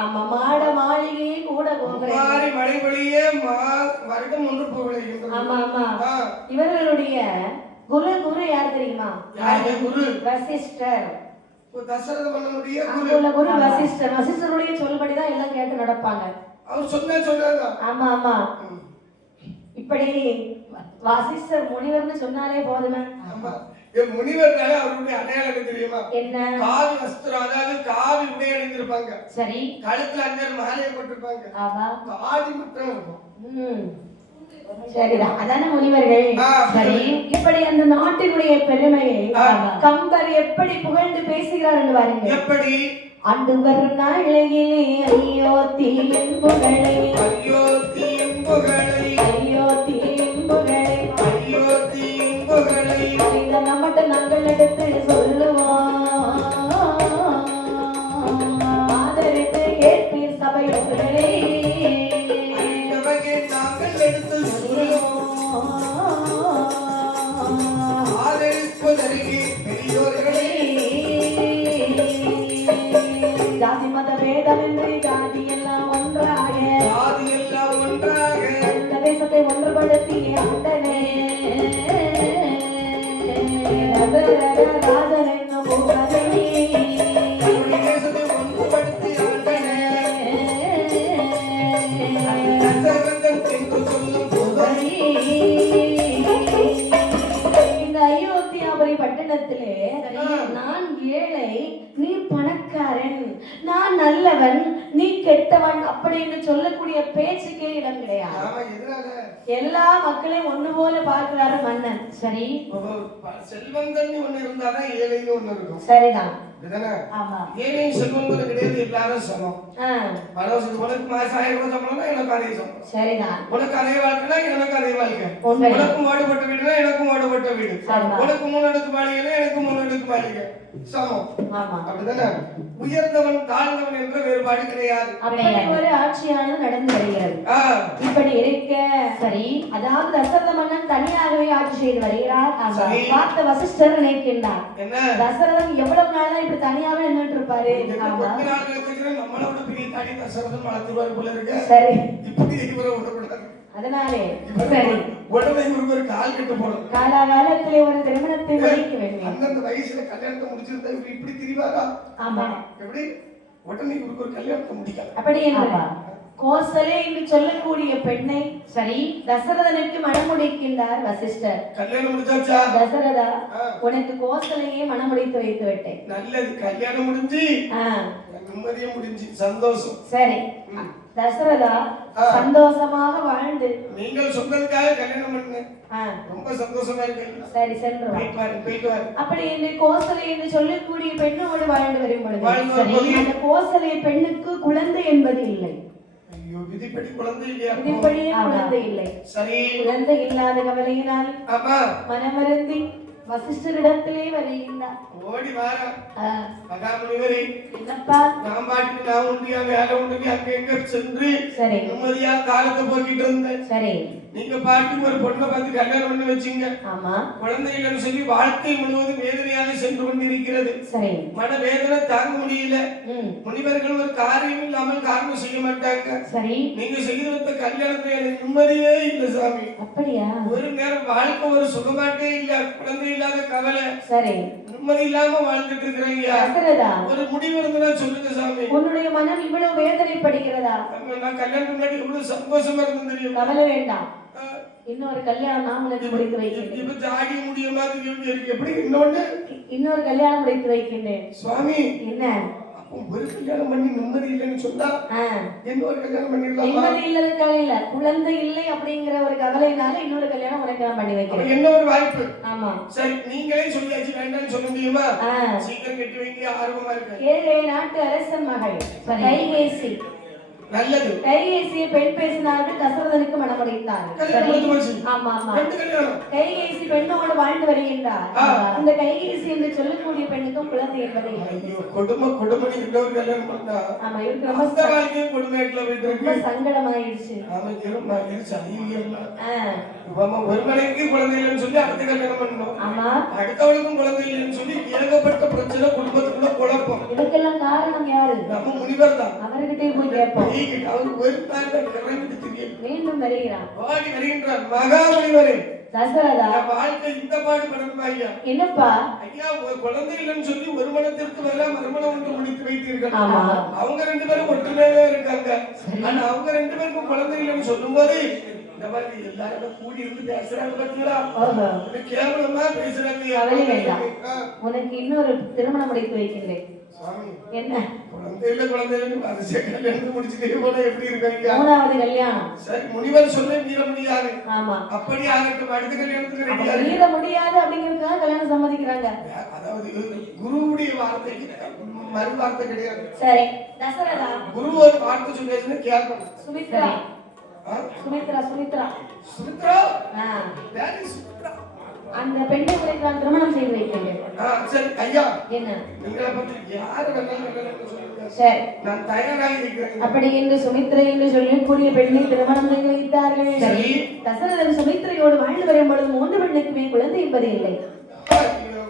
ஆமா, மாட மாளிகையே கூட போகிறேன். மாறி மழைபடியே வருடம் ஒன்று போகிறேன். ஆமா ஆமா. இவர்களுடைய குரு யார் தெரியுமா? குரு வசிஷ்டர். தசரத மன்னனுடைய குரு வசிஷ்டர். வசிஷ்டருடைய சொல்படிதான் எல்லாம் கேட்டு நடப்பாங்க. அவர் சொன்னாங்க. ஆமா ஆமா. இப்படி வசிஷ்டர் முனிவர்னு சொன்னாலே போதுமே. முனிவர்னால அவருடைய அடையாளம் தெரியுமா? என்ன? காவி வஸ்திரம், அதாவது காவி உடை அணிந்திருப்பாங்க. சரி. கழுத்துல 5 மாலையை போட்டிருப்பாங்க. ஆமா. காவி மட்டும் இருக்கும். சரிதான், அதான முனிவர்கள். சரி, இப்படி அந்த நாட்டினுடைய பெருமையை கம்பர் எப்படி புகழ்ந்து பேசுகிறார் என்று பாருங்க. எப்படி? அண்டு வரும் நாளையிலே ஐயோ தீயின் புகழை, ஐயோ தீயின் புகழை, ஐயோ தீயின் புகழை, ஐயோ தீயின் புகழை இதை நம்மட்ட நாங்கள் எடுத்து சொல்லுவோம். ஆதரித்து கேட்பீர் சபையோர்களே, நாங்கள் எடுத்து சொல்லுவோம். ஆதரிப்பதற்கு பெரியோர்களே, ஜாதி மத பேதமின்றி ஜாதி எல்லாம் ஒன்றாக, ஜாதி எல்லாம் ஒன்றாக இந்த தேசத்தை ஒன்றுபடுத்திய ஆண்டனே ராஜன் என்னும் புகழே, தேசத்தை ஒன்றுபடுத்திய ஆண்டனே தசரதன் என்று சொல்லும் புகழே. இந்த அயோத்தியாபுரி பட்டணத்திலே நான் ஏழை, நீ பணக்காரன், நான் நல்லவன், நீ கெட்டவன் அப்படின்னு சொல்லக்கூடிய பேச்சுக்கே இடம் கிடையாது. எல்லா மக்களையும் ஒண்ணு போல பார்க்கிறாரு மன்னன். சரி, செல்வந்தன் ஒண்ணு இருந்தாதான் ஏழைன்னு ஒண்ணு இருக்கும். சரிதான். ஆமா, ஏழை செல்வந்தன் கிடையாது, எல்லாரும் சமம். உனக்கு மாசம் 1000 ரூபாய் சம்பளம்னா எனக்கு அதே சம்பளம். சரிதான். உனக்கு அதே வாழ்க்கைனா எனக்கு அதே வாழ்க்கை. உனக்கு மாடுபட்ட வீடுனா எனக்கும் மாடுபட்ட வீடு. உனக்கு 3 அடுக்கு மாளிகைனா எனக்கு 3 அடுக்கு மாளிகை. சமம். அப்படிதானே? உயர்ந்தவன் தாழ்ந்தவன் என்ற வேறுபாடு கிடையாது. அப்படி ஒரு ஆட்சியானது நடந்து வருகிறது. இப்படி இருக்க சரி, அதாவது தசரத மன்னன் தனியாகவே ஆட்சி செய்து வருகிறார். பார்த்த வசிஷ்டர் நினைக்கின்றார், தசரதன் எவ்வளவு நாளா இப்படி தனியாவே நின்றுட்டு இருப்பாரு. நம்மளோட பெரிய தாடி தசரதன் வளர்த்துவாரு போல இருக்கு. சரி, இப்படி இவரை விடக்கூடாது. அதனாலே சரி, உடனே இவருக்கு ஒரு கால் கட்டு போடும். காலாகாலத்திலே ஒரு திருமணத்தை முடிக்க வேண்டும். அந்தந்த வயசுல கல்யாணத்தை முடிச்சிருந்தா இவர் இப்படி திரிவாரா? ஆமா. எப்படி? உடனே இவருக்கு ஒரு கல்யாணத்தை முடிக்கல. அப்படி என்ன? கோசலே என்று சொல்லக்கூடிய பெண்ணை சரி தசரதனுக்கு மணமுடிக்கின்றார் வசிஷ்டர். கல்யாணம் முடிச்சாச்சா? தசரதா, உனக்கு கோசலையே மணமுடித்து வைத்து விட்டேன். நல்லது, கல்யாணம் முடிஞ்சு நிம்மதியா முடிஞ்சு சந்தோஷம். சரி, தசரதா சந்தோஷமாக வாழ்ந்து நீங்கள் சொன்னதுக்காக கல்யாணம் பண்ண ரொம்ப சந்தோஷமா இருக்கு. சரி, சென்று போயிட்டு வாரு. அப்படி இந்த கோசலை என்று சொல்லக்கூடிய பெண்ணோடு வாழ்ந்து வரும் பொழுது அந்த கோசலை பெண்ணுக்கு குழந்தை என்பது இல்லை. ஐயோ, விதிப்படி குழந்தை இல்லையா? விதிப்படியே குழந்தை இல்லை. சரி, குழந்தை இல்லாத கவலையினால் மனமருந்தி வசிஷ்டரிடத்திலே வருகின்றார். ஓடி வாரா மகாமுனிவரே, என்னப்பா நான் பாட்டுக்கு நான் உண்டியா வேலை உண்டு அங்க எங்க சென்று சரி நிம்மதியா காலத்தை போக்கிட்டு இருந்தேன். சரி, நீங்க பாட்டுக்கு ஒரு பொண்ணை பார்த்து கல்யாணம் பண்ணி வச்சீங்க. ஆமா, குழந்தை இல்லைன்னு சொல்லி வாழ்க்கை முழுவதும் வேதனையாக சென்று கொண்டிருக்கிறது. சரி, மன வேதனை தாங்க முடியல. முனிவர்கள் ஒரு காரியம் இல்லாமல் காரணம் செய்ய மாட்டாங்க. சரி, நீங்க செய்து வைத்த கல்யாணத்துல எனக்கு நிம்மதியே இல்லை சாமி. அப்படியா? ஒரு நேரம் வாழ்க்கை ஒரு சுகமாட்டே இல்ல, குழந்தை இல்லாத கவலை. சரி, நிம்மதி இல்லாம வாழ்ந்துட்டு இருக்கிறீங்க. ஒரு முடிவு இருந்தா சொல்லுங்க சாமி. உன்னுடைய மனம் இவ்வளவு வேதனைப்படுகிறதா? நான் கல்யாணம் முன்னாடி இவ்வளவு சந்தோஷமா இருந்தேன் தெரியும். கவலை வேண்டாம், இன்னொரு கல்யாணம் நான் உனக்கு முடித்து வைக்கிறேன். இப்ப ஜாடி முடிய மாதிரி இருக்கு. எப்படி இன்னொரு கல்யாணம் முடித்து வைக்கிறேன் சுவாமி. என்ன ஒரு கல்யாணம் பண்ணி நிம்மதி இல்லைன்னு சொன்னா இன்னொரு கல்யாணம் பண்ணிடலாம். நிம்மதி இல்லதுக்காக இல்ல, குழந்தை இல்லை அப்படிங்கிற ஒரு கவலைனால இன்னொரு கல்யாணம் உனக்கு நான் பண்ணி வைக்கிறேன். என்ன ஒரு வாய்ப்பு. ஆமா, சரி, நீங்களே சொல்லியாச்சு, வேண்டாம்னு சொல்ல முடியுமா? சீக்கிரம் கட்டி வைங்க, ஆர்வமா இருக்கு. ஏழை நாட்டு அரசன் மகள் கைகேசி. நல்லது, கைகேசியை பெண் பேசினார்கள், தசரதனுக்கு மனமுடைத்தார்கள். ஆமா ஆமா, கைகேசி பெண்ணோடு வாழ்ந்து வருகின்றார். அந்த கைகேசி என்று சொல்லக்கூடிய பெண்ணுக்கும் குழந்தை என்பதை ரொம்ப சங்கடமாயிடுச்சு. ஒரு மனைவிக்கு குழந்தை இல்லைன்னு சொல்லி அடுத்த கல்யாணம் பண்ணணும். ஆமா, அடுத்தவளுக்கும் குழந்தை இல்லைன்னு சொல்லி ஏகப்பட்ட பிரச்சனை, குடும்பத்துக்குள்ள குழப்பம். இதுக்கெல்லாம் காரணம் யாரு? நம்ம முனிவர் தான். அவர்கிட்ட கேட்போம். அவர் ஒரு நாள் இறங்கிட்டு தெரியும். மீண்டும் வருகிறான். ஓடி வருகின்றான். மகாபலிவரே தசரதா வாழ்க்கை இந்த பாடு படணுமா ஐயா? என்னப்பா ஐயா குழந்தை இல்லைன்னு சொல்லி ஒரு மனத்திற்கு மேல மறுமணம் ஒன்று முடித்து வைத்தீர்கள். அவங்க 2 பேரும் ஒற்றுமையாவே இருக்காங்க. ஆனா அவங்க 2 பேருக்கும் குழந்தை இல்லைன்னு சொல்லும் போது இந்த மாதிரி எல்லாரும் கூடி இருந்து பேசுறாங்க பாத்தீங்களா? கேவலமா பேசுறாங்க. உனக்கு இன்னொரு திருமணம் முடித்து வைக்கின்றேன். என்ன குழந்தை முடிச்சுட்டே போனா எப்படி இருக்காங்க? 3வது கல்யாணம். சரி, முனிவர் சொல்ல மீற முடியாது. ஆமா, அப்படி ஆகட்டும். அடுத்த கல்யாணத்துக்கு ரெடியா மீற முடியாது அப்படிங்கிறதுக்காக கல்யாணம் சம்மதிக்கிறாங்க. அதாவது குருவுடைய வார்த்தைக்கு மறு வார்த்தை கிடையாது. சரி தசரதா, குரு ஒரு வார்த்தை சொல்லியாச்சுன்னா கேட்கணும். சுமித்ரா சுமித்ரா சுமித்ரா சுமித்ரா சுமித்ரா அந்த பெண்ணுக்கு நான் திருமணம் செய்து வைக்கிறேன். சரி ஐயா, என்ன நீங்கள பத்தி யாரு வேணாலும் சொல்லுங்க. சரி, நான் தயாராக இருக்கிறேன். அப்படி என்று சுமித்ரை என்று சொல்லக்கூடிய பெண்ணை திருமணம் செய்து வைத்தார்கள். சரி, தசரதன் சுமித்ரையோடு வாழ்ந்து வரும் பொழுது 3 பெண்ணுக்குமே குழந்தை என்பது இல்லை.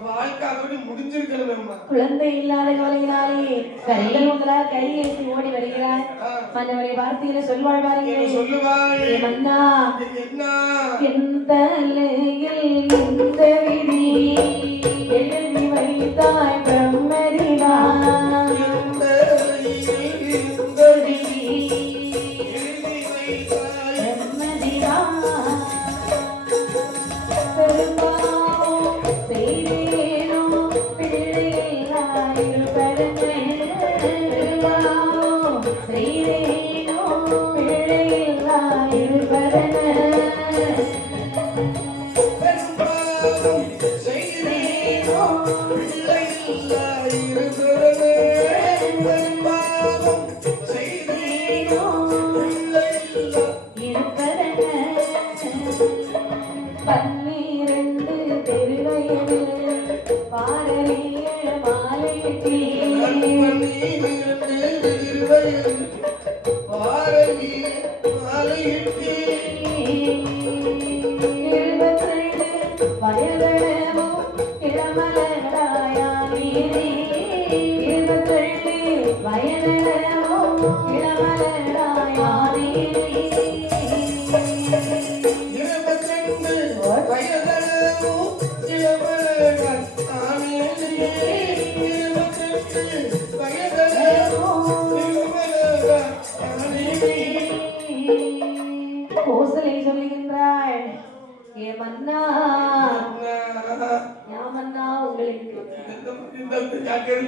வாழ்க்கை அதோடு முடிஞ்சிருக்கணும். குழந்தை இல்லாத கவலையினாலே முதலாக கையேசி ஓடி வருகிறார். மன்னவரை வார்த்தையில சொல்வாழ்வாரே, சொல்லுவாய் மன்னா என்ன எந்த இந்த விதி எழுதி வைத்தாய் பிரம்மதிவா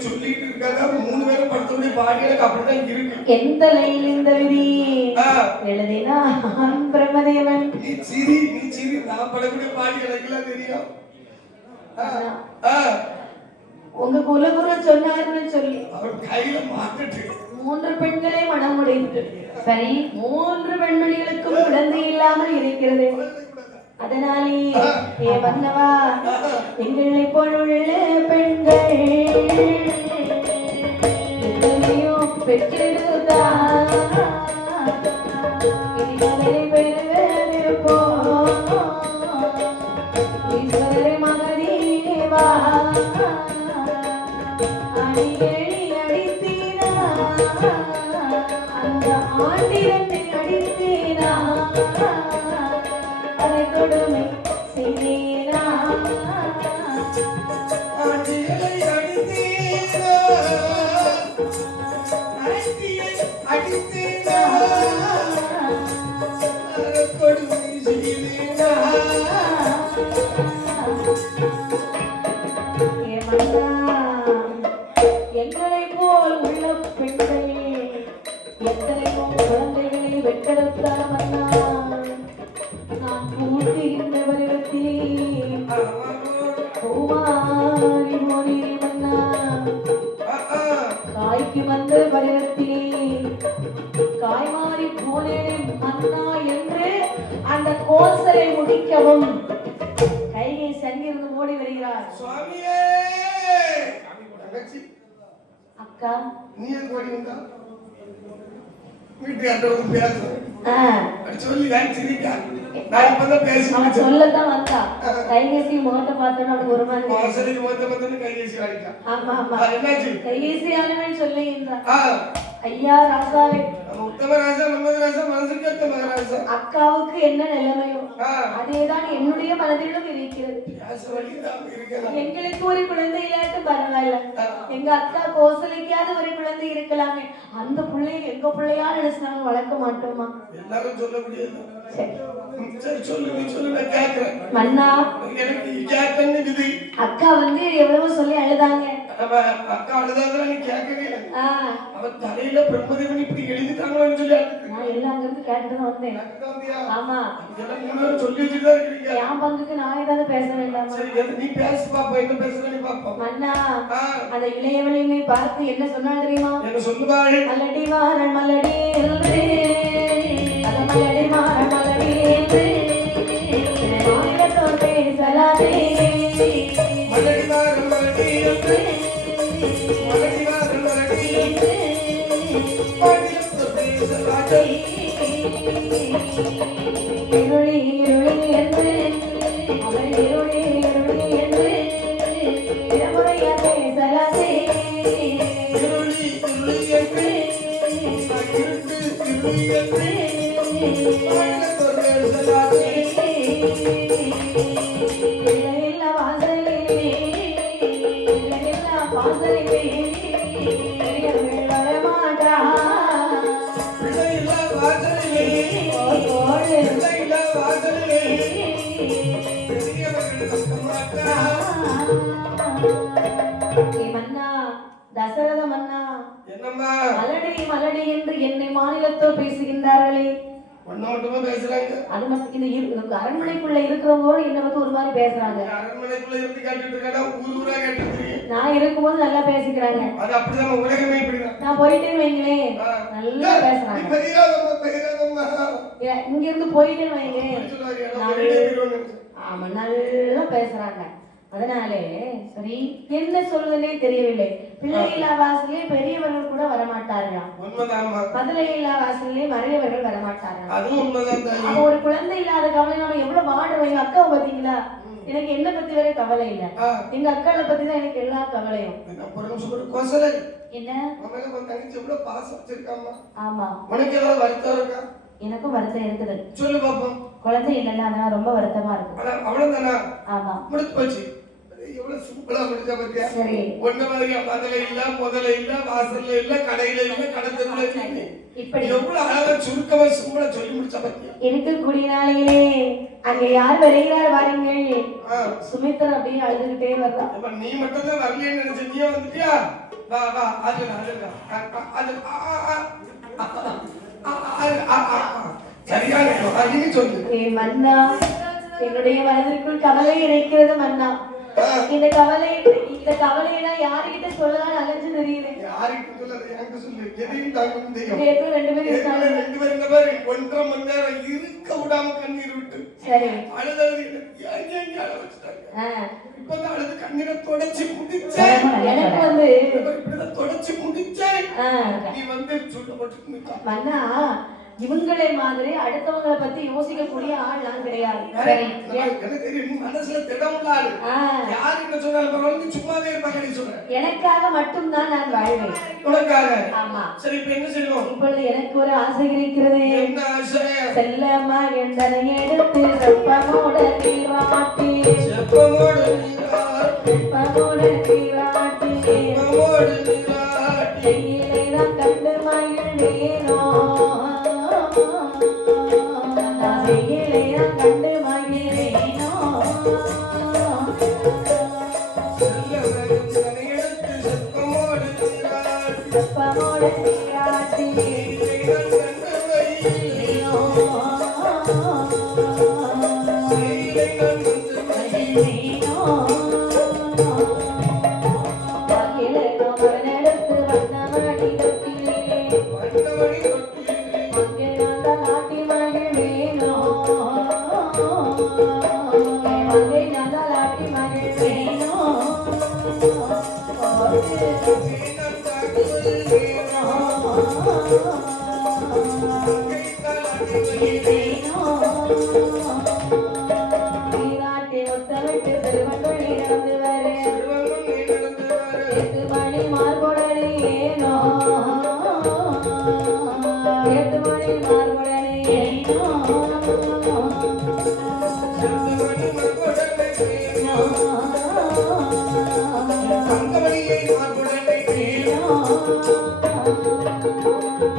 சொல்லிட்டு இருக்காங்க. 3 பேரும் படத்தோட பாடியலுக்கு அப்படிதான் இருக்கு. எந்த லைன் இந்த விதி எழுதினா பிரம்மதேவன். நீ சிரி நான் படக்கூடிய பாடியலுக்குலாம் தெரியும். உங்க குலகுரு சொன்னாருன்னு சொல்லி அவர் கையில மாட்டிட்டு 3 பெண்களை மனம் முடித்து. சரி, 3 பெண்மணிகளுக்கும் குழந்தை இல்லாமல் இருக்கிறது. அதனாலே ஏ வந்தவா, எங்களை போலுள்ள பெண்கள் எத்தனையோ பெற்றெடுத்தா பெருவோ ஈஸ்வர மகதேவா அடியேறி அடித்தீனா அந்த ஆண்டிரத்தை அடித்தீனா அதை கொடுமை செய்தீனா ஆண்டியை அடித்தீனா அடித்தீனா அதை கொடுமை செய்தீனா. எங்களை போல் உள்ள பெண்கள் எத்தனையோ குழந்தைகளை வெட்டெடுத்தார் மன்னா. நான் கூட்டுகின்ற பருவத்திலே பூமாரி மோனிரி மன்னா, காய்க்கு வந்த பருவத்திலே காய் மாறி போனேன் மன்னா என்று அந்த கோசலை முடிக்கவும் கையை சங்கிருந்து ஓடி வருகிறார். சுவாமியே, அக்கா நீ கோடி வந்தா வீட்டு அட்டோடு பேச சொல்லி சிரிக்கா நான் இப்பதான் பேசி அவன் சொல்லத்தான் வந்தா கைகேசி முகத்தை பார்த்தோன்னு அவனுக்கு ஒரு மாதிரி வாசலுக்கு மொத்த கைகேசி வாடிட்டான். ஆமா ஆமா என்னாச்சு? கைகேசி ஆனவன் சொல்லுகின்றான் ஐயா ராசாவே உத்தம ராஜா மன்மத ராஜா மனசுக்கு ஏத்த மகாராஜா அக்காவுக்கு என்ன நிலைமையோ அதேதான் என்னுடைய மனதிலும் இருக்கிறது. எங்களுக்கு ஒரு குழந்தை இல்லாட்டும் பரவாயில்ல, எங்க அக்கா கோசலைக்காவது ஒரு குழந்தை இருக்கலாமே, அந்த பிள்ளைய எங்க பிள்ளையா நினைச்சு நாங்க வளர்க்க மாட்டோமா? எல்லாரும் சொல்ல முடியாது. மன்னா எனக்கு கேட்கன்னு விதி. அக்கா வந்து எவ்வளவோ சொல்லி அழுதாங்க. அக்கா அழுதாங்க நீ கேட்கவே. அவன் தலையில பிரம்மதேவன் இப்படி எழுதிட்டாங்கன்னு சொல்லி நான் எல்லாம் அங்க இருந்து கேட்டுதான் வந்தேன். ஆமா சொல்லி வச்சுதான் இருக்கீங்க. என் பங்குக்கு நான் ஏதாவது பேச வேண்டாம். நீ பேச பாப்பா, என்ன பேசுறேன்னு பாப்போம். மன்னா அந்த இளையவளையுமே பார்த்து என்ன சொன்னாள் தெரியுமா? என்ன சொல்லுவாள்? மல்லடி வாரன் மல்லடி மல்லடி வாரன் மல்லடி சலாதே மல்லடி வாரன் மல்லடி மல்லடி வாரன் மல்லடி சலாதே இருளி இருளி என்று அவள் இருளி இருளி என்று இடமுறையாதே சலாதே இருளி இருளி என்று இருட்டு இருளி என்று சலாதே இல்ல வாசலே இல்ல வாசலே வரமாட்டா இல்ல வாசலே இல்ல வாசலே மன்னா தசரத மன்னா என்னம்மா மலடி மலடி என்று என்னை மாநிலத்தோர் பேசுகின்றார்களே. ஒன்னோட்டமா பேசுறாங்க. அது மட்டும் இந்த அரண்மனைக்குள்ள இருக்கிறவங்களோட என்ன பத்தி ஒரு மாதிரி பேசுறாங்க. அரண்மனைக்குள்ள இருந்து கேட்டுட்டு இருக்காங்க, ஊர் ஊரா கேட்டுட்டு. நான் இருக்கும்போது நல்லா பேசிக்கிறாங்க. அது அப்படிதான் உலகமே இப்படிதான். நான் போயிட்டேன்னு வைங்களேன் நல்லா பேசுறாங்க. இங்க இருந்து போயிட்டேன்னு வைங்களேன் ஆமா நல்லா பேசுறாங்க. அதனாலே சரி என்ன சொல்றதுனே தெரியவில்லை. பிள்ளை இல்லா வாசலே பெரியவர்கள் கூட வரமாட்டார்களாம். மதுரை இல்லா வாசலே மறையவர்கள் வரமாட்டார்கள். ஒரு குழந்தை இல்லாத கவலை நம்ம எவ்வளவு வாடுவோம். எங்க அக்காவை பாத்தீங்களா, எனக்கு என்ன பத்தி வேற கவலை இல்ல, எங்க அக்காவை பத்தி தான் எனக்கு எல்லா கவலையும். என்ன ஆமா எனக்கும் வருத்தம் இருக்குது. சொல்லு பாப்போம். குழந்தை இல்லைன்னா அதனால ரொம்ப வருத்தமா இருக்கு. அவ்வளவுதானா? ஆமா முடிச்சு போச்சு. எவ்வளவு சிம்பிளா முடிச்சா பாத்தியா? சரி ஒண்ணு மாதிரி மதுரை இல்ல, முதல்ல இல்ல, வாசல்ல இல்ல, கடையில இல்ல, கடத்தல இல்ல, இப்படி எவ்வளவு அழகா சுருக்கமா சிம்பிளா சொல்லி முடிச்சா பாத்தியா? இருக்கக்கூடிய நாளையிலே அங்க யார் வருகிறார் வாருங்கள். சுமித்ரா அப்படியே அழுதுகிட்டே வர்றா. நீ மட்டும் தான் வரலன்னு நினைச்ச, நீ வந்துட்டியா? வா வா அது சரியான நீ சொல்லு. மன்னா என்னுடைய மனதிற்குள் கவலை இருக்கிறது மன்னா. இந்த கவலையினா யாருகிட்ட சொல்லலாம் அலைஞ்சு தெரியல. யாருக்கு சொல்லாத, எனக்கு சொல்லு. எதையும் தாங்க முடியும். ஏதோ ரெண்டு பேரும் இந்த மாதிரி 1.5 மணி நேரம் இருக்க விடாம கண்ணீர் விட்டு சரி அழுது எங்க அழ வச்சுட்டாங்க. இப்பதான் அழுது கண்ணீரை தொடச்சு முடிச்சேன். எனக்கு வந்து இப்படிதான் தொடச்சு முடிச்சேன். நீ வந்து சொல்லப்பட்டு மன்னா இவங்களே மாதிரி அடுத்தவங்களை பத்தி யோசிக்கக்கூடிய ஆள் நான் கிடையாது. எனக்காக மட்டும் தான் நான் வாழ்வேன். ஆமா சரி இப்ப என்ன செய்யணும்? இப்பொழுது எனக்கு ஒரு ஆசை இருக்கிறது. செல்லம்மா என்றனை எடுத்து செப்பமோட நீராட்டி கையிலே நான் கண்டு மகிழ்வேனோ கண்டு மகிழ்வேனோ செப்பமோட நீராட்டி Oh ஏத்துமணி மார்புடனே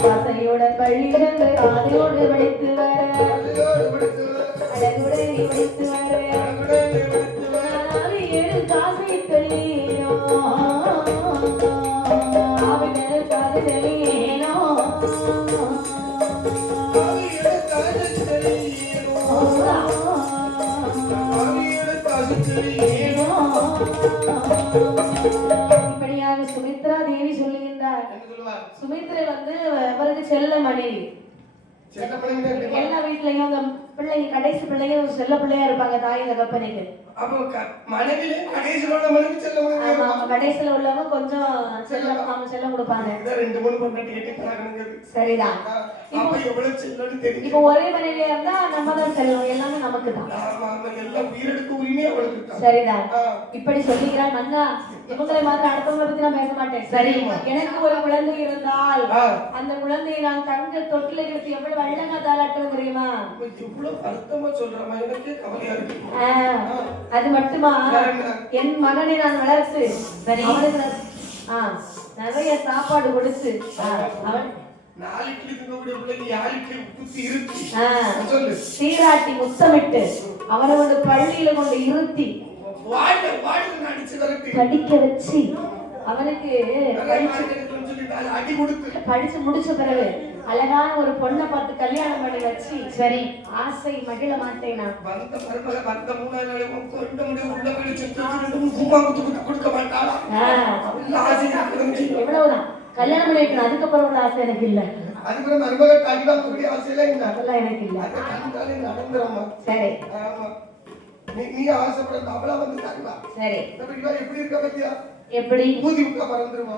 வாசையோட பள்ளி சென்று ஆதியோடு படித்து வர அழகுடன் நீ படித்து வர ஏழு காசை தெளியோ ஆவினரு காது தெளியேனோ இப்படியாக சுமித்ரா தேவி சொல்லுகின்றார். சுமித்ரை வந்து அவருக்கு செல்ல மனைவி. எல்லா வீட்லயும் அந்த பிள்ளைங்க கடைசி பிள்ளைங்க செல்ல பிள்ளையா இருப்பாங்க தாய் தகப்பனுக்கு. கடைசியில உள்ளவங்க கொஞ்சம் செல்லம் கொடுப்பாங்க. சரிதான். இப்ப ஒரே மனைவியா இருந்தா நம்ம தான் செல்லம், எல்லாமே நமக்கு தான். சரிதான். இப்படி சொல்லுகிறார் மன்னா. இவங்களை மாதிரி அடுத்தவங்களை பத்தி நான் பேச மாட்டேன். சரி, எனக்கு ஒரு குழந்தை இருந்தால் அந்த குழந்தையை நான் தங்க தொட்டில எடுத்து எவ்வளவு அழகா தாளாட்டுவது தெரியுமா? அது மட்டுமா, என் மகனை நான் வளர்த்து நிறைய சாப்பாடு கொடுத்து அவன் சீராட்டி முத்தமிட்டு அவனை வந்து பள்ளியில கொண்டு இருத்தி படிக்க வச்சு அவனுக்கு படிச்சு முடிச்ச பிறகு அழகான ஒரு பொண்ணை பார்த்து கல்யாணம் பண்ணி வச்சு சரி ஆசை மகிழ மாட்டேன் நான் எவ்வளவுதான் கல்யாணம் பண்ணி வைக்கணும். அதுக்கப்புறம் ஒரு ஆசை எனக்கு இல்ல. அதெல்லாம் எனக்கு இல்ல. சரி நீ ஆசைப்பட அவளா வந்து தருவா. சரி எப்படி இருக்க பத்தியா? எப்படி ஊதி விட்டா மறந்துருமா?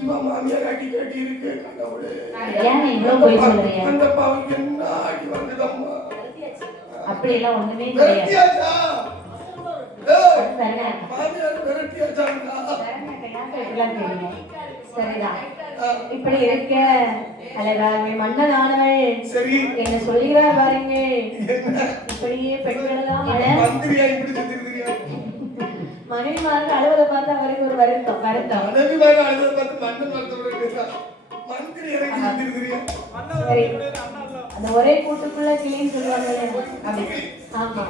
இவன் மாமியா கட்டி கட்டி இருக்கு கடவுளே. ஏன் இவ்வளவு போய் சொல்றீங்க? அந்த பாவம் என்ன ஆடி வந்ததம்மா. அப்படி எல்லாம் ஒண்ணுமே கிடையாது. மாமியார் விரட்டியாச்சாங்களா? சரிதான். இப்படி இருக்க அழகாக மன்னனானவள் சரி என்ன சொல்லுகிறார் பாருங்க. இப்படியே பெண்களெல்லாம் மனைவிமார்கள் அழுவதை பார்த்து அவருக்கு ஒரு வருத்தம். அந்த ஒரே கூட்டுக்குள்ள கிளின்னு சொல்லுவாங்க. ஆமா,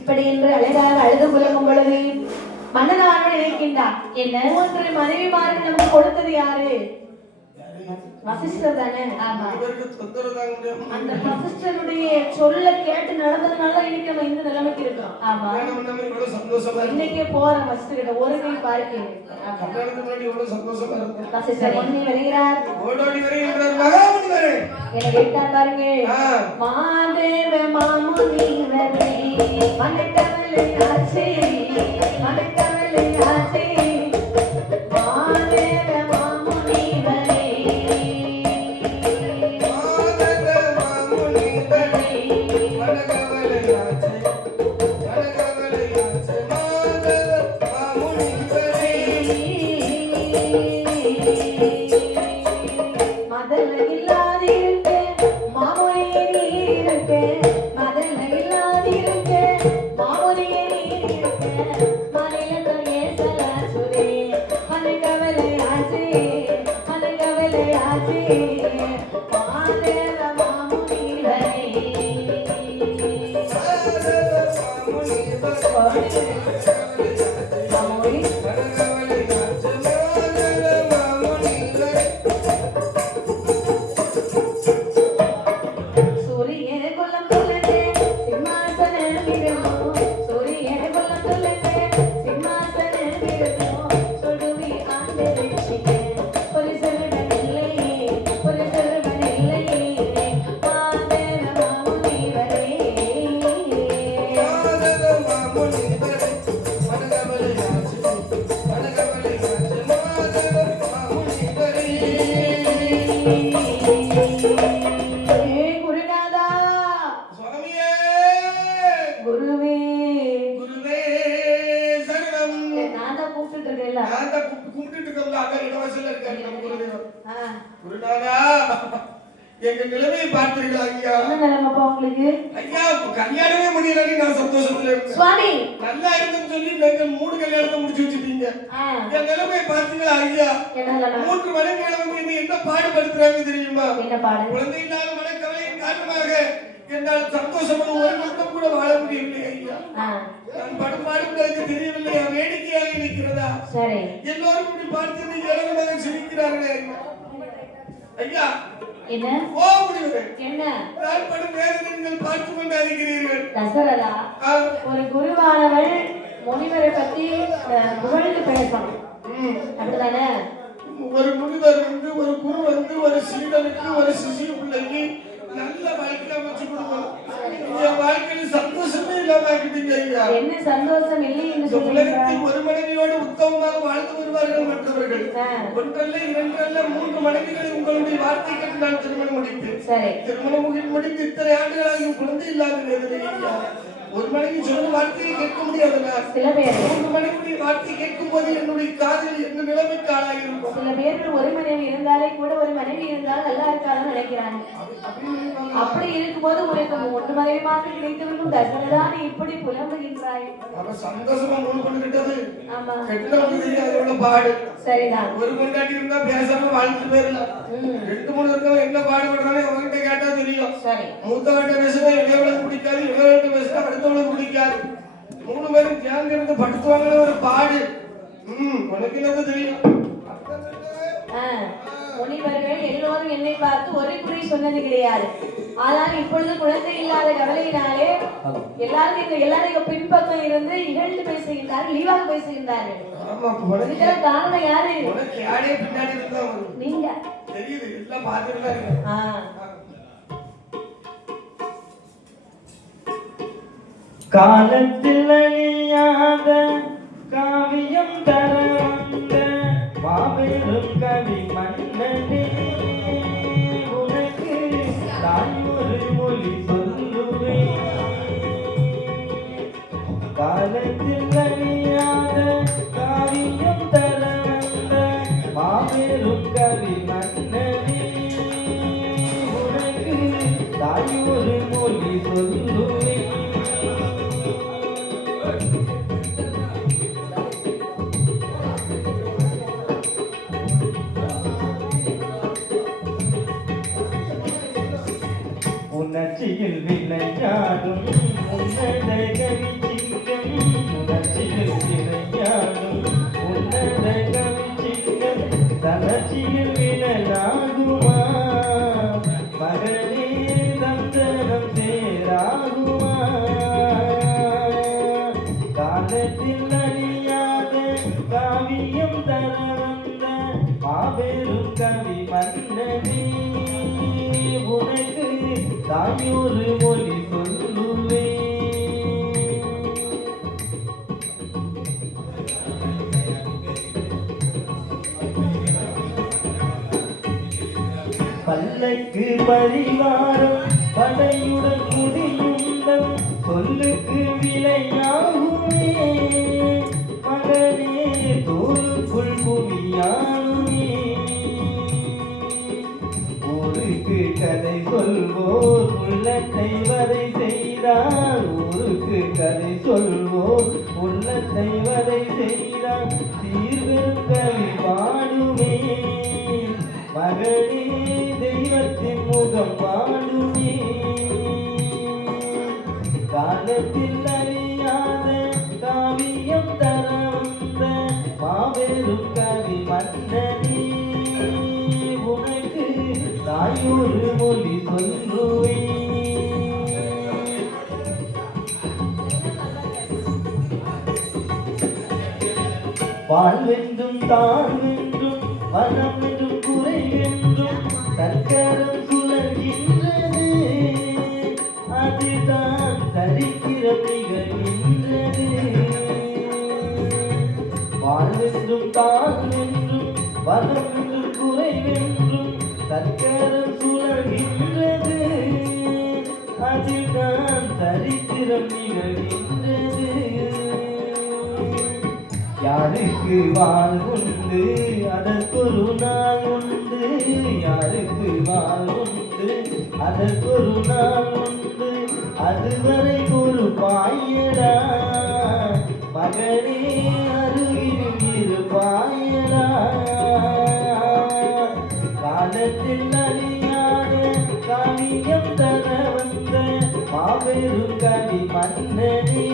இப்படி என்று அழகாக அழுது புலக்கும் பொழுது மன்னனானவன் நினைக்கின்றான், என்ன ஒன்று மனைவிமார்கள் நமக்கு கொடுத்தது யாரு? வசிஷ்டர் தானே. ஆமா, அந்த வசிஷ்டருடைய சொல்ல கேட்டு நடந்ததுனால இன்னைக்கு நம்ம இந்த நிலைமைக்கு இருக்கோம். ஆமா, இன்னைக்கே போற வசிஷ்டர் கிட்ட ஒரு கை பார்க்க வசிஷ்டர் ஒண்ணி வருகிறார். என்ன கேட்டார் பாருங்க. மாதேவ மாமுனி வரே மனக்கவலை ஆச்சே மனக்கவலை ஆச்சே மாதேவ மாமுனி வரே எங்க நிலைமையை பார்த்தீர்களா ஐயா? என்ன நிலைமைப்பா உங்களுக்கு? ஐயா கல்யாணமே முடியலன்னு நான் சந்தோஷத்துல இருக்கேன். சுவாமி நல்லா இருக்குன்னு சொல்லி நீங்க 3 கல்யாணத்தை முடிச்சு வச்சிட்டீங்க. என் நிலைமையை பார்த்தீங்களா ஐயா? 3 மனைவிகளை வந்து என்ன பாடுபடுத்துறாங்க தெரியுமா? என்ன பாடு? குழந்தை இல்லாத மனக்கவலையின் காரணமாக என்னால் சந்தோஷமாக ஒரு நிமிடம் கூட வாழ முடியவில்லை ஐயா. நான் படும் பாடுகளுக்கு தெரியவில்லையா? வேடிக்கையாக இருக்கிறதா? சரி. எல்லோரும் இப்படி பார்த்து நீங்க இளவமாக சிரிக்கிறார்களே ஐயா. என்ன? ஓ முடிவுகள் என்ன? நான் படும் வேதனை நீங்கள் பார்த்து கொண்டு இருக்கிறீர்கள். தசரதா, ஒரு குருவானவள் முனிவரை பத்தி புகழ்ந்து பேசணும். அப்படிதானே? ஒரு முனிவர் வந்து ஒரு குரு வந்து ஒரு சீடனுக்கு ஒரு சிசிய பிள்ளைக்கு நல்ல வாழ்க்கை அமைச்சு கொடுக்கணும். என் வாழ்க்கையில சந்தோஷமே இல்லாம ஆகிட்டீங்க ஐயா. என்ன சந்தோஷம் இல்லை என்று சொல்லுங்கள். ஒரு மனைவியோடு உத்தமமாக வாழ்ந்து வருவார்கள் மற்றவர்கள். ஒன்றல்ல 2 அல்ல 3 மனைவிகளை உங்களுடைய வார்த்தை கேட்டு நான் திருமணம் முடிப்பேன். சரி. திருமணம் முடிந்து இத்தனை ஆண்டுகளாக குழந்தை இல்லாத ஒரு மனைவி சொல்ல வார்த்தையை கேட்க முடியாதுங்க. சில பேர் 3 மனைவி வார்த்தை கேட்கும் போது என்னுடைய காதல் என்ன நிலைமைக்கு ஆளாகி இருக்கும். சில பேர்கள் ஒரு மனைவி இருந்தாலே கூட ஒரு மனைவி இருந்தால் நல்லா இருக்காதுன்னு நினைக்கிறாங்க. அப்படி இருக்கும்போது உனக்கு 3 மனைவி மாத்திரம் கிடைத்திருக்கும் தசரதான் இப்படி புலம்புகின்றாய். அவ சந்தோஷமா மூணு கொண்டு கிட்டது. ஆமா. கெட்டது அதோட பாடு. சரிதான். ஒரு கொண்டாட்டி இருந்தா பேசாம வாழ்ந்து போயிடலாம். 2 3 இருக்கவங்க என்ன பாடுபடுறானே அவங்கிட்ட கேட்டா தெரியும். சரி. மூத்தவன்கிட்ட பேசுனா இளையவளுக்கு பிடிக்காது, இளையவள்கிட்ட பேசுனா அடுத்தவளுக்கு பிடிக்காது. 3 பேரும் தியானம் இருந்து படுத்துவாங்களே ஒரு பாடு. உனக்கு என்னது தெரியும்? முனிவர்கள் எல்லோரும் என்னை பார்த்து ஒரு குறி சொன்னது கிடையாது. ஆனால் இப்பொழுது குழந்தை இல்லாத கவலையினாலே எல்லாரும் பின்பக்கம் இருந்து இகழ்ந்து பேசுகின்றார்கள், இழிவாக பேசுகின்றார்கள். காரணம் யாரு? நீங்க காலத்தில் அழியாத காவியம் தர வந்த மாபெரும் கவி மன்னனே, உனக்கு நான் ஒரு மொழி சொல்லுவேன். காலத்தில் அழியாத காவியம் தர வந்த மாபெரும் கவி மன்னனே, உனக்கு நான் ஒரு மொழி சொல்லுவேன். உணர்ச்சியில் விளையாடும் உன்னத கவிச்சிங்கம், உணர்ச்சியில் விளையாடும் உன்னத கவிச்சிங்கம், தளர்ச்சியில் விளையாடுமா மகளே தந்தனம் சேராகுமா. காலத்தில் அழியாத காவியம் தர வந்த மாபெரும் கவி மன்னனே, உனக்கு தாயொரு மொழி சொல்லுவேன். பல்லைக்கு பரிவாரம் படையுடன் குடியுண்டம் சொல்லுக்கு விளையாகுமே மகனே தோலுக்குள் குவியாகுமே. ஊருக்கு கதை சொல்வோர் உள்ளத்தை வரை செய்தார், ஊருக்கு கதை சொல்வோர் உள்ளத்தை வரை செய்தார், சீர்வெறும் கவி பாடுமே மகளே தெய்வத்தின் முகம் பாடுமே. காலத்தில் அறியாத காவியம் தர வந்த மாபெரும் கவி மன்னனே, உனக்கு தாயொரு மொழி சொல்லுவேன். வாழ்வென்றும் தாழ்வென்றும் மனம் என்றும் குறைவென்றும் தற்கரம் சுழல்கின்றது, அதுதான் சரித்திரம் நிகழ்கின்றது. வாழ்வென்றும் தாழ்வென்றும் மனம் என்றும் குறைவென்றும் தற்கரம் சுழல்கின்றது, அதுதான் சரித்திரம் நிகழ்கின்றது. யாருக்கு வாழ்வுண்டு அதற்கொரு நாள் உண்டு, யாருக்கு வாழ்வுண்டு அதற்கொரு நாள் உண்டு அதுவரை ஒரு பாயடா மகனே அருகில் இருப்பாயடா காலத்தில் அழியாத காவியம் தர வந்த மாபெரும் கவி மன்னனே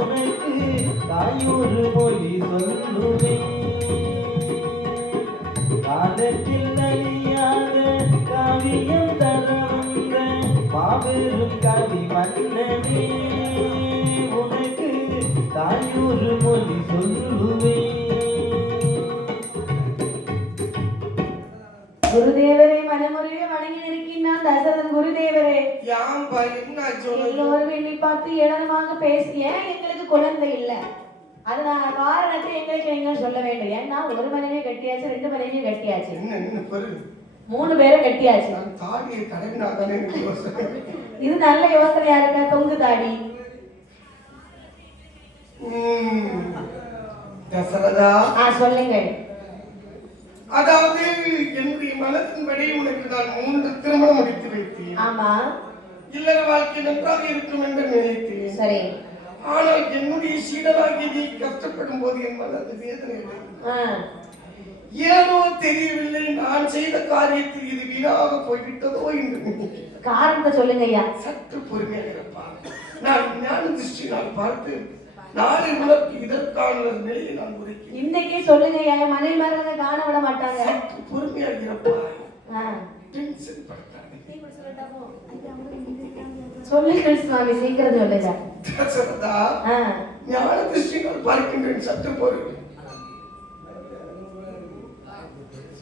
உனக்கு தாயொரு மொழி சொல்லுவேன் காலத்தில் அழியாத காவியம் தர வந்த மாபெரும் கவி மன்னனே உனக்கு தாயொரு மொழி சொல்லுவேன். குருதேவரே மனமுறையே வணங்கி இருக்கின்றான் தசரதன். குருதேவரே எல்லோரும் என்னை பார்த்து ஏளனமாக பேசி ஏன் எங்களுக்கு குழந்தை இல்ல அதனால காரணத்தை எங்களுக்கு நீங்க சொல்ல வேண்டும். ஏன்னா ஒரு மனைவியும் கட்டியாச்சு, 2 மனைவியும் கட்டியாச்சு, 3 பேரும் கட்டியாச்சு. இது நல்ல யோசனையா இருக்கா? தொங்கு தாடி தசரதா சொல்லுங்க. அதாவது என்னுடைய மனத்தின்படி உனக்கு நான் 3 திருமணம் முடித்து வைத்தேன். ஆமா, இல்லற வாழ்க்கை நன்றாக இருக்கும் என்று நினைத்தேன். சரி. ஆனால் என்னுடைய சீடராகி நீ கஷ்டப்படும் போது என் மனது வேதனை ஏனோ தெரியவில்லை. நான் செய்த காரியத்தில் இது வீணாக போய்விட்டதோ என்று காரணத்தை சொல்லுங்க ஐயா. சற்று பொறுமையாக இருப்பார். நான் ஞான திருஷ்டினால் பார்த்து நாளை உனக்கு இதற்கான நிலையை நான் குறிக்கிறேன். இன்னைக்கே சொல்லுங்க ஐயா, மனைவி மாதிரி காண விட மாட்டாங்க. சற்று பொறுமையாக இருப்பார். டென்ஷன் படுத்தாதே. சொல்லுங்க சுவாமி, சீக்கிரம் சொல்லுங்க. தசரதா, ஞான திருஷ்டினால் பார்க்கின்றேன், சற்று பொறுமை.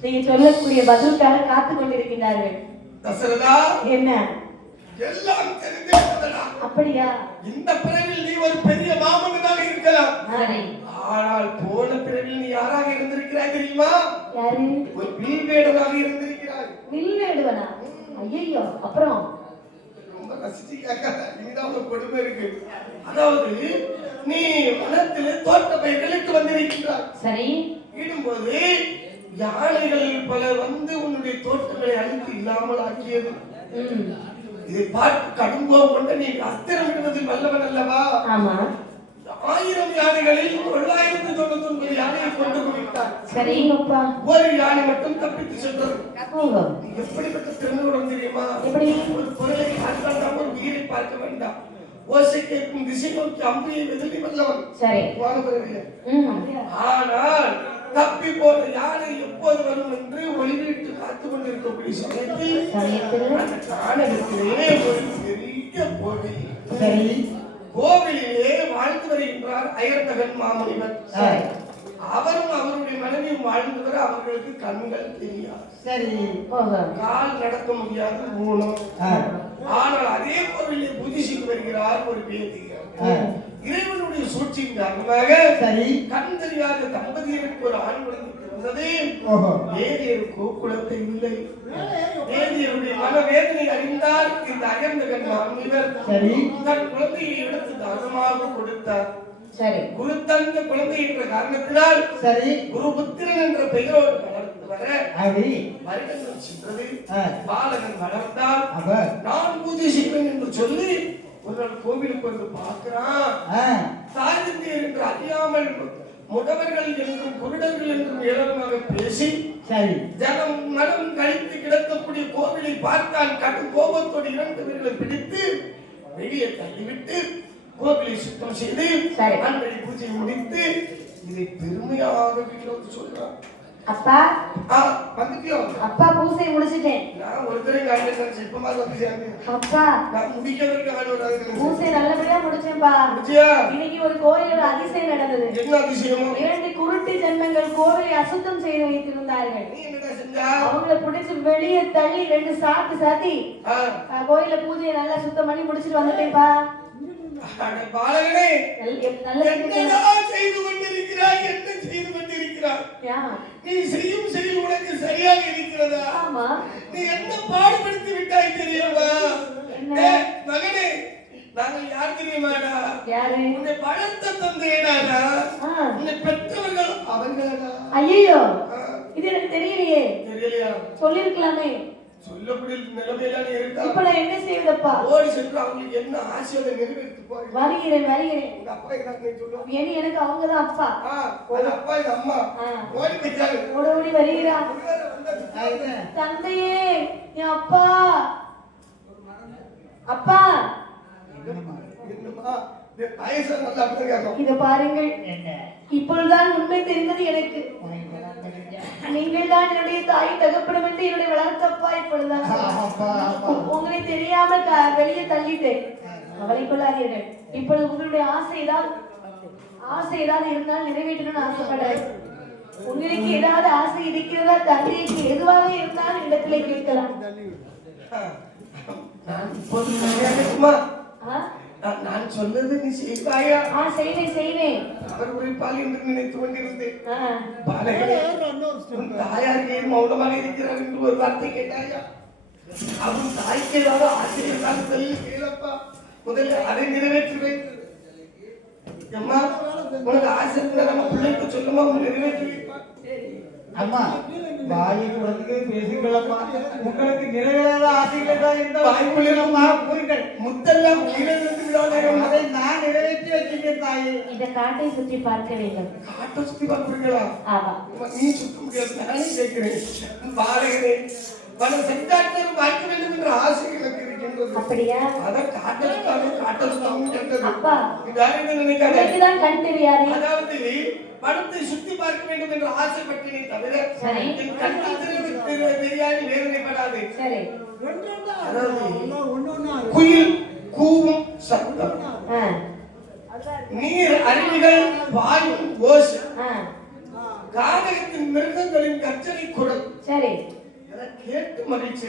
நீங்க சொல்லக்கூடிய பதிலுக்காக காத்து கொண்டிருக்கிறார்கள். தசரதா, என்ன எல்லாம் தெரிந்திருக்கிறதா? அப்படியா? இந்த பிறவில் நீ ஒரு பெரிய மாமன்னனாக இருக்கலாம். சரி. ஆனால் போன பிறவில் நீ யாராக இருந்திருக்கிறாய் தெரியுமா? யாரு? ஒரு வில்வேடனாக இருந்திருக்கிறாய். வில்வேடுவனா? ஐயோ, அப்புறம் ரொம்ப ரசிச்சிக்காக இனிதான் ஒரு கொடுமை இருக்கு. அதாவது நீ வனத்திலே தோட்ட பயிர்களுக்கு வந்திருக்கிறாய். சரி. இடும்போது யானைகள் பல வந்து உன்னுடைய தோட்டங்களை அழித்து இல்லாமல் ஆக்கியது. இதை பார்த்து கடும்போம் கொண்டு நீ அஸ்திரமிடுவதில் வல்லவன் அல்லவா? ஆமா. 1000 யானைகளில் 999 யானையை கொண்டு குவித்தார். சரி அப்பா. ஒரு யானை மட்டும் தப்பித்து சென்றது. எப்படிப்பட்ட திறமையுடன் தெரியுமா? எப்படி? ஒரு பொருளை பார்க்க வேண்டாம், ஒரு உயிரை பார்க்க வேண்டாம், ஓசை கேட்கும் திசை நோக்கி அம்பையை வெதறி வல்லவன். சரி. ஆனால் தப்பி போன யானை எப்போது வரும் என்று ஒளிவிட்டு காத்து கொண்டிருக்கக்கூடிய சமயத்தில் அந்த காணகத்திலே ஒரு பெரிய கோவில். சரி. கோவிலிலே வாழ்ந்து வருகின்றார் அயர்ந்தகன் மாமுனிவர். அவரும் அவருடைய மனைவியும் வாழ்ந்து வர அவர்களுக்கு கண்கள் தெரியாது. சரி. கால் நடக்க முடியாது, ஊனம். ஆனால் அதே கோவிலே பூஜை செய்து வருகிறார் ஒரு வேதிகர். இறைவனுடைய சூழ்ச்சியின் காரணமாக கண் தெரியாத தம்பதியருக்கு ஒரு ஆண் குழந்தை பிறந்தது. வேதியருக்கோ குழந்தை இல்லை. வேதியருடைய மனவேதனை அறிந்தார் இந்த அயர்ந்தகன் மாமுனிவர். தன் குழந்தையை எடுத்து தானமாக கொடுத்தார். சரி. குரு தந்த குழந்தை என்ற காரணத்தினால் சரி குருபுத்திரன் என்ற பெயரோடு வளர்ந்து வர வருடங்கள் சென்றது. பாலகன் வளர்ந்தால் நான் பூஜை செய்வேன் என்று சொல்லி ஒரு நாள் கோவிலுக்கு வந்து பார்க்கிறான். சாதித்தேர் என்று அறியாமல் முடவர்கள் என்றும் குருடர்கள் என்றும் ஏளனமாக பேசி ஜனம் மனம் கழித்து கிடக்கக்கூடிய கோவிலை பார்த்தான். கடும் கோபத்தோடு 2 பேர்களை பிடித்து வெளியே தள்ளிவிட்டு கோவிலை சுத்தம் செய்து அன்றைய பூஜை முடித்து இதை பெருமையாக வீட்டில் சொல்றான். அப்பா வந்துட்டியோ? அப்பா பூஜை முடிச்சிட்டேன். நான் ஒரு தடவை காலையில இப்ப மாதிரி வந்து சேர்ந்தேன். அப்பா நான் முடிக்கிறதுக்கு ஆள் வராது. பூஜை நல்லபடியா முடிச்சேன்பா. முடிச்சியா? இன்னைக்கு ஒரு கோயில்ல அதிசயம் நடந்தது. என்ன அதிசயம்? 2 குருட்டு ஜென்மங்கள் கோவிலை அசுத்தம் செய்து வைத்திருந்தார்கள். நீ என்ன செஞ்சா? அவங்கள பிடிச்சு வெளியே தள்ளி 2 சாத்து சாத்தி கோயில்ல பூஜையை நல்லா சுத்தம் பண்ணி முடிச்சிட்டு வந்துட்டேன்பா. பாலகனே, என்ன செய்து கொண்டிருக்கிறாய்? என்ன செய்து கொண்டிருக்கிறாய்? நீ செய்யும் செயல் உனக்கு சரியாக இருக்கிறதா? நீ என்ன பாடுபடுத்தி விட்டாய் தெரியுமா? மகனே, நாங்கள் யார் தெரியுமாடா? உன்னை வளர்த்த தந்தையடாடா, உன்னை பெற்றவர்கள் அவர்களா? ஐயோ, இது எனக்கு தெரியலையே. தெரியலையா? சொல்லிருக்கலாமே. சொல்லக்கூடிய நிலைமையில நீ இருக்கா. இப்ப நான் என்ன செய்வதப்பா? ஓடி சென்று அவங்களுக்கு என்ன ஆசையை நிறைவேற்றி போய். வருகிறேன். உங்க அப்பா என்ன சொல்லு? எனக்கு அவங்கதான் அப்பா. அது அப்பா இது அம்மா. ஓடி போயிட்டாங்க. ஓடி வருகிறா. தந்தையே, என் அப்பா. அப்பா. என்னம்மா? வயசு நல்லா கேட்கும். இத பாருங்கள். இப்பொழுதுதான் உண்மை தெரிந்தது எனக்கு. நீங்கள் தான் என்னுடைய தாய் தகப்பனும் என்று என்னுடைய வளர்த்தப்பா. இப்பொழுதுதான் உங்களை தெரியாமல் வெளியே தள்ளிட்டேன். கவலை கொள்ளாதீர்கள். இப்பொழுது உங்களுடைய ஆசை ஏதாவது இருந்தால் நிறைவேற்றணும்னு ஆசைப்படுறேன். உங்களுக்கு ஏதாவது ஆசை இருக்கிறதா? தந்தைக்கு எதுவாக இருந்தாலும் இடத்திலே கேட்கலாம். நான் சொன்னது நீ செய்வாயா? செய்வேன். அவர் உழைப்பால் என்று நினைத்து கொண்டிருந்தேன். தாயார் ஏன் மௌனமாக இருக்கிறார் என்று ஒரு வார்த்தை கேட்டாயா? அவன் தாய்க்கு ஏதாவது ஆசிரியர் கேளப்பா. முதல்ல அதை நிறைவேற்றி வைத்து அம்மா உனக்கு ஆசை இருந்தா நம்ம பிள்ளைக்கு சொல்லுமா நிறைவேற்றி வைப்பா. அம்மா வாயை குறைந்து பேசுங்களம்மா. உங்களுக்கு நிறைவேறாத ஆசைகள் தான் இந்த வாய்ப்புள்ளமா கூறுங்கள். முத்தெல்லாம் கீழே விழுந்து விடாதீர்கள். அதை நான் நிறைவேற்றி வச்சிருக்கேன் தாயே. இந்த காட்டை சுற்றி பார்க்க வேண்டும். காட்டை சுற்றி பார்க்கிறீங்களா? ஆமா. நீ சுத்த முடியாது. நானே கேட்கிறேன். பாருகிறேன். பல சென்றாட்கள் பார்க்க வேண்டும் என்ற ஆசை எனக்கு இருக்கின்றது. அப்படியா? அதான் காட்டலுக்காகவும் கேட்டது. அப்பா இதாரின்னு நினைக்காதே. எனக்குதான் கண் தெரியாது. அதாவது படத்தை சுத்தி பார்க்க வேண்டும் என்று ஆசைப்பட்டேனே தவிர என் கண்கள் தெரியாது வேதனைப்படாது. சரி. அதாவது குயில் கூவும் சத்தம், நீர் அருவிகள் பாயும் ஓசை, கானகத்தின் மிருகங்களின் கர்ஜனை குரல். சரி. கேட்டு மகிழ்ச்சி.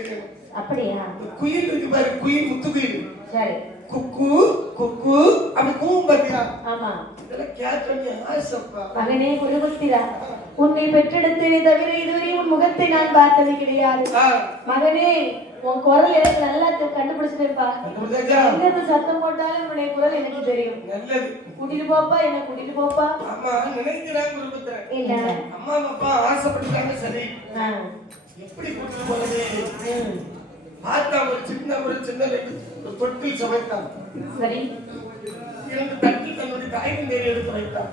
அப்படியா? குயில் இருக்கு பாரு, குயில் முத்துக்குயில். சரி. குக்கு குக்கு அப்படி கூவும் பாத்தியா? ஆமா. இதெல்லாம் கேட்க ஆசைப்பா. மகனே குருபுத்திரா, உன்னை பெற்றெடுத்தேனே தவிர இதுவரை உன் முகத்தை நான் பார்த்தது கிடையாது. மகனே, உன் குரல் எனக்கு நல்லா கண்டுபிடிச்சிட்டு இருப்பா. எங்க சத்தம் போட்டாலும் உன்னுடைய குரல் எனக்கு தெரியும். நல்லது. கூட்டிட்டு போப்பா, என்ன கூட்டிட்டு போப்பா. அம்மா நினைக்கிறாங்க குருபுத்திரா. இல்ல அம்மா அப்பா ஆசைப்பட்டாங்க. சரி, எப்படி கூட்டிட்டு போறது? ஆத்தா ஒரு சின்ன தொட்டில் சமைத்தான். சரி. இரண்டு தட்டில் தன்னுடைய தாயின் தேடி எடுத்து வைத்தான்.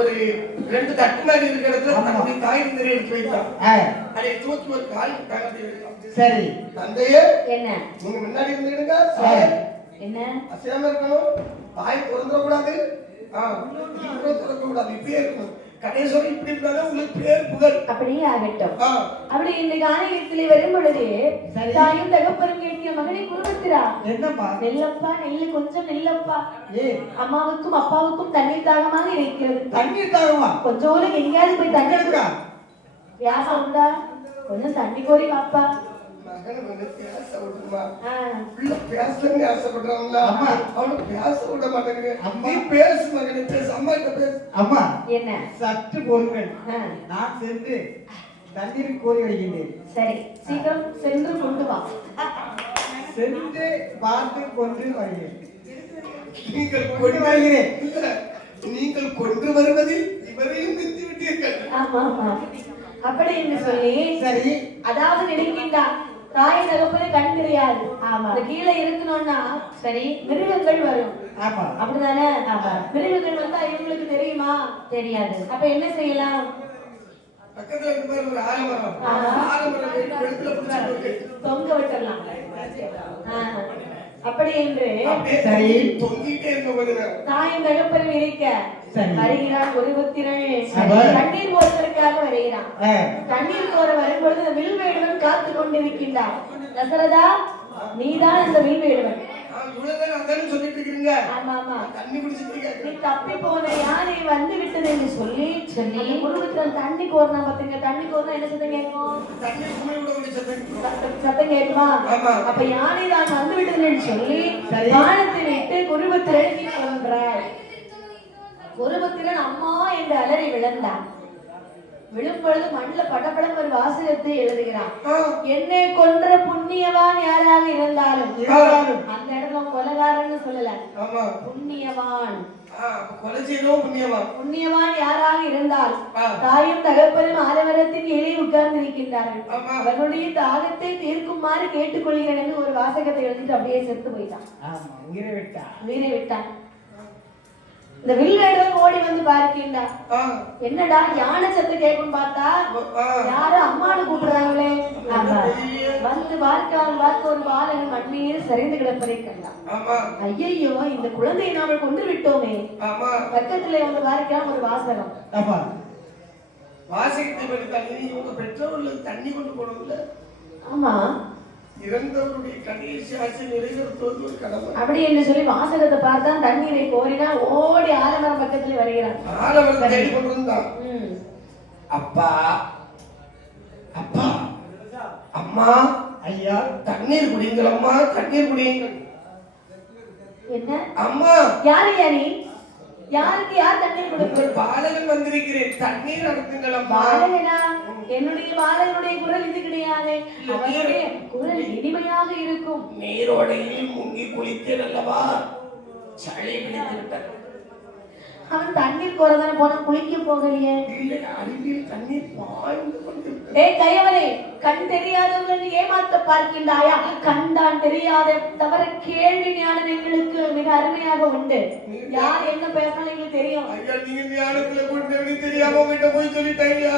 ஒரு ரெண்டு தட்டு மாதிரி இருக்கிற இடத்துல தன்னுடைய தாயின் தேடி எடுத்து வைத்தான். அதை தூக்கி ஒரு கால் தகத்தை வைத்தான். சரி. தந்தையே, என்ன நீங்க முன்னாடி இருந்துடுங்க. என்ன அசையாம இருக்கணும். தாய் திறந்துடக்கூடாது. திறக்கக்கூடாது. இப்படியே இருக்கணும். கடைசிவரை இப்படி இருந்தாலும் உங்களுக்கு பேர் புகழ். அப்படியே ஆகட்டும். அப்படி இந்த கானகத்திலே வரும் பொழுது தாயும் தகப்பனும் கேட்கிற மகனை குருபுத்திரா, என்னப்பா? நெல்லப்பா, நெல்லு கொஞ்சம் நெல்லப்பா. அம்மாவுக்கும் அப்பாவுக்கும் தண்ணீர் தாகமாக இருக்கிறது. தண்ணீர் தாகமா? கொஞ்சம் எங்கேயாவது போய் தண்ணி எடுக்கா. வியாசம் உண்டா? கொஞ்சம் தண்ணி கோரி வாப்பா. மகனை வந்து பேச விடுமா? பிள்ளை பேசலன்னு ஆசைப்படுறாங்களா? அவனுக்கு பேச விட மாட்டேங்குது. நீ பேசு மகனை, பேசு. அம்மா கிட்ட பேசு. அம்மா என்ன சற்று பொறுங்கள். நான் சென்று தண்ணீர் கோரி வருகின்றேன். சரி, சீக்கிரம் சென்று கொண்டு வா. சென்று பார்த்து கொண்டு வருகிறேன். நீங்கள் கொண்டு வருகிறேன். நீங்கள் கொண்டு வருவதில் இவரையும் நிறுத்தி விட்டீர்கள். ஆமா ஆமா. அப்படி என்று சொல்லி சரி. அதாவது நினைக்கின்றான் தாய் தகப்பனு கண் தெரியாது. ஆமா. கீழே இருக்கணும்னா சரி மிருகங்கள் வரும். ஆமா. அப்படிதானே? ஆமா. மிருகங்கள் வந்தா இவங்களுக்கு தெரியுமா? தெரியாது. அப்ப என்ன செய்யலாம்? பக்கத்துல இருக்கிற ஒரு ஆலமரம். ஆலமரம் வெளுத்துல புடிச்சு தொங்க விட்டுறலாம். அப்படி என்று சரி தொங்கிட்டே இருக்க கொஞ்ச தாயும் தகப்பனும் இருக்க வருகிறான் குருபுத்திரன். தண்ணீர் போவதற்காக வருகிறான். தண்ணீர் போற வரும்பொழுது வில்வேடுவன் காத்து கொண்டிருக்கின்றான். தசரதா, நீதான் அந்த வில்வேடுவன். நீ தப்பி போன யானை வந்து விட்டது என்று சொல்லி குருபுத்திரன் தண்ணி கோர்னா பாத்தீங்க. தண்ணி கோர்னா என்ன சத்தம் கேட்கும்? சத்தம் கேட்குமா? அப்ப யானை தான் வந்து விட்டது என்று சொல்லி வானத்தை விட்டு குருபுத்திரன் கொன்றார். குருபுத்திரன் அம்மா என்று அலறி விழுந்தான். விழும்பொழுது மண்ணில் படப்படம் ஒரு வாசகத்தை எழுதுகிறான். என்னை கொன்ற புண்ணியவான் யாராக இருந்தாலும் அந்த இடத்துல கொலகாரன்னு சொல்லல, புண்ணியவான் கொலை செய்தோம் புண்ணியவான். புண்ணியவான் யாராக இருந்தால் தாயும் தகப்பனும் ஆலமரத்தின் கீழே உட்கார்ந்திருக்கின்றார்கள். அவர்களுடைய தாகத்தை தீர்க்குமாறு கேட்டுக்கொள்கிறேன் என்று ஒரு வாசகத்தை எழுதிட்டு அப்படியே செத்து போயிட்டான். உயிரை விட்டான். இந்த வில்வேடன் ஓடி வந்து பார்க்கின்றா. என்னடா யானை சத்து கேட்கும் பார்த்தா யாரும் அம்மானு கூப்பிடுறாங்களே. வந்து பார்க்க ஒரு பாலன் மண்ணில் சரிந்து கிடப்பதை கண்டான். ஐயையோ, இந்த குழந்தையை நாம கொண்டு விட்டோமே. பக்கத்துல வந்து பார்க்கலாம் ஒரு வாசகம். வாசகத்தை படித்தாங்க. இவங்க பெற்றோர்கள் தண்ணி கொண்டு போனதில்ல. ஆமா, இறந்தவருடைய கடைசி ஆசை நிறைவேற்றுவது ஒரு கடமை. அப்படி என்று சொல்லி வாசகத்தை பார்த்தா தண்ணீரை கோரினா ஓடி ஆலமரம் பக்கத்துல வருகிறான். ஆலமரம் தேடி கொண்டு வந்தான். அப்பா அப்பா அம்மா ஐயா தண்ணீர் குடிங்கள், அம்மா தண்ணீர் குடிங்கள். என்ன அம்மா? யாரு யாரி? யாருக்கு யார் தண்ணீர் கொடுக்கும்? பாலகன் வந்திருக்கிறேன், தண்ணீர் அனுப்புங்கள் அம்மா. பாலகனா? என்னுடைய பாலகனுடைய குரல் இது கிடையாது. அவருடைய குரல் இனிமையாக இருக்கும். நீரோடையில் முங்கி குளித்தேன் அல்லவா, சளி பிடித்து விட்டது. அவன் தண்ணீர் கோரதான போன குளிக்க போகலையே. அருகில் தண்ணீர் பாய்ந்து கொண்டிருக்கிறது. ஏய் கையவனே, கண் தெரியாதவர்கள் ஏமாத்த பார்க்கின்றாயா? கண்டான் தெரியாத தவிர கேள்வி ஞானம் எங்களுக்கு மிக அருமையாக உண்டு. யார் என்ன பேசணும் எங்களுக்கு தெரியும். ஐயா, நீங்க ஞானத்துல கொண்டு தெரியாம உங்ககிட்ட போய் சொல்லிட்டாயா?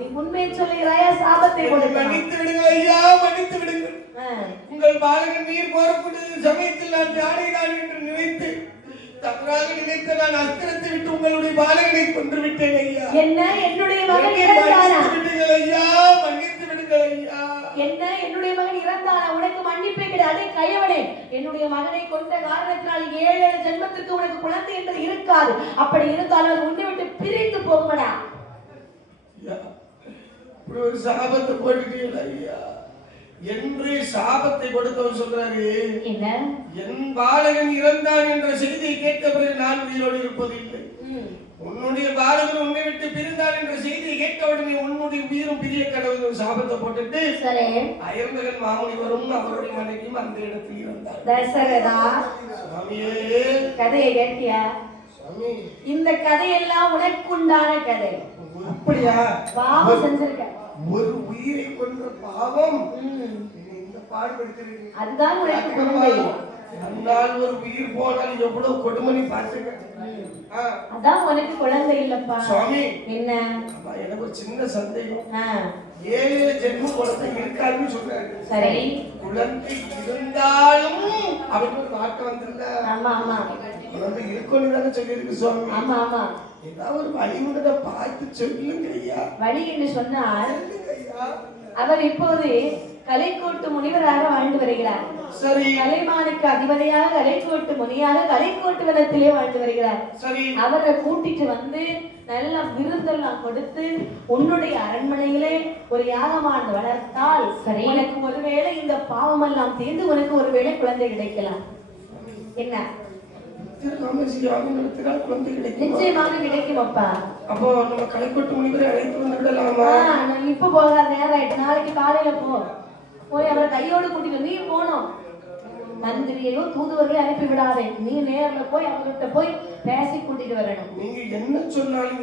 நீ உண்மையை சொல்லுகிறாயா? சாபத்தை மன்னித்து விடுங்கள் ஐயா, மன்னித்து விடுங்கள். உங்கள் பாலகன் நீர் போறக்கூடிய சமயத்தில் நான் ஜாடிதான் என்று நினைத்து தவறாக நினைத்த நான் அஸ்திரத்தை விட்டு உங்களுடைய பாலகனை கொன்று விட்டேன் ஐயா. என்ன? என்னுடைய மகன் இறந்தானா? விடுங்கள் ஐயா, மன்னித்து விடுங்கள் ஐயா. என்ன? என்னுடைய மகன் இறந்தானா? உனக்கு மன்னிப்பே கிடையாது. கையவனே, என்னுடைய மகனை கொண்ட காரணத்தினால் 7 ஜென்மத்திற்கு உனக்கு குழந்தை என்பது இருக்காது. அப்படி இருந்தாலும் அது உன்னை விட்டு பிரிந்து போகுமடா. இப்படி ஒரு சாபத்தை போட்டுட்டீங்களா ஐயா? என்று சாபத்தை கொடுத்தவர் சொல்றாரு, என்ன? என் பாலகன் இறந்தான் என்ற செய்தியை கேட்ட பிறகு நான் உயிரோடு இருப்பதில்லை. உன்னுடைய பாலகன் உன்னை விட்டு பிரிந்தான் என்ற செய்தியை கேட்ட உடனே உன்னுடைய உயிரும் பிரிய கடவுள் சாபத்தை போட்டுட்டு அயர்ந்தகன் மாமுனிவரும் அவருடைய மனைவியும் அந்த இடத்தில் இருந்தார். தசரதா, சுவாமியே, கதையை கேட்டியா? இந்த கதையெல்லாம் உனக்குண்டான கதை. அப்படியா? பாவம் செஞ்சிருக்க. ஒரு உயிரை கொன்ற பாவம் இந்த பாடுபடுத்துறீங்க. அதுதான் உனக்கு கொடுமை. அன்னால் ஒரு உயிர் போனால் எவ்வளவு கொடுமணி பார்த்துக்க. அதான் உனக்கு குழந்தை இல்லப்பா. சுவாமி, என்ன? எனக்கு ஒரு சின்ன சந்தேகம். 7 ஜென்ம குழந்தை இருக்காதுன்னு சொல்றாரு. சரி, குழந்தை இருந்தாலும் அவருக்கு ஒரு வார்த்தை வந்திருந்த. ஆமா ஆமா, குழந்தை இருக்குன்னு தானே சொல்லியிருக்கு சுவாமி. ஆமா ஆமா, ஏதாவது ஒரு வழிமுறை பார்த்து சொல்லுங்க ஐயா. வழி என்று சொன்னால் அவர் இப்போது கலைக்கோட்டு முனிவராக வாழ்ந்து வருகிறார். சரி, கலைமானுக்கு அதிபதியாக கலைக்கோட்டு முனியாக கலைக்கோட்டு வனத்திலே வாழ்ந்து வருகிறார். சரி, அவரை கூட்டிட்டு வந்து நல்ல விருந்தெல்லாம் கொடுத்து உன்னுடைய அரண்மனையிலே ஒரு யாகமானது வளர்த்தால் சரி, உனக்கு ஒருவேளை இந்த பாவமெல்லாம் தீர்ந்து உனக்கு ஒருவேளை குழந்தை கிடைக்கலாம். என்ன? நிச்சயமாக கிடைக்கும் அப்பா. அப்போ நம்ம கலைக்கோட்டு முனிவரை அழைத்து வந்து விடலாமா? இப்ப போகாத, நேரம் ஆயிட்டு. நாளைக்கு காலையில போய் அவரை கையோடு கூட்டிட்டு நீ போனோம். மந்திரியையோ தூதுவர்களையோ அனுப்பி விடாதே. நீ நேர்ல போய் அவர்கிட்ட போய் பேசி கூட்டிட்டு வரணும். நீங்க என்ன சொன்னாலும்